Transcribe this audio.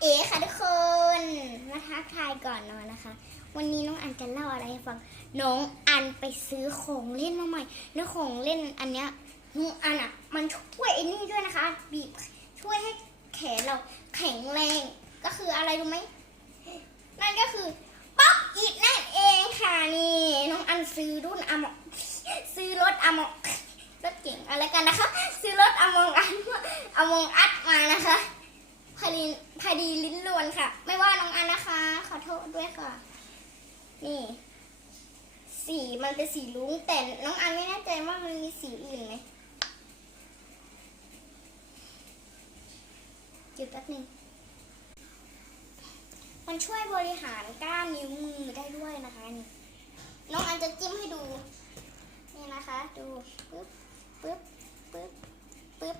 เอ๋ค่ะทุกคน มาทักทายก่อนนอนนะคะ วันนี้น้องอันจะเล่าอะไรให้ฟัง น้องอันไปซื้อของเล่นมาใหม่ แล้วของเล่นอันเนี้ยน้องอันอะ มันช่วยไอ้นี่ด้วยนะคะ บีบช่วยให้แขนเราแข็งแรง ก็คืออะไรรู้ไหม นั่นก็คือป๊อกอิดนั่นเองค่ะนี่ น้องอันซื้อรุ่นอมอซื้อรถอมอรถเก่งอะไรกันนะคะ ซื้อรถอมองอันอมองอัดมานะคะ ดีพอดีลิ้นลวนค่ะ ไม่ว่าน้องอันนะคะ ขอโทษด้วยค่ะ นี่ สีมันเป็นสีลุ้งแต่น้องอันไม่แน่ใจว่ามันมีสีอื่นไหมจุดแป๊บนึงมันช่วยบริหารกล้ามนิ้วมือได้ด้วยนะคะนี่น้องอันจะจิ้มให้ดู นี่นะคะ ดูปึ๊บปึ๊บปึ๊บปึ๊บ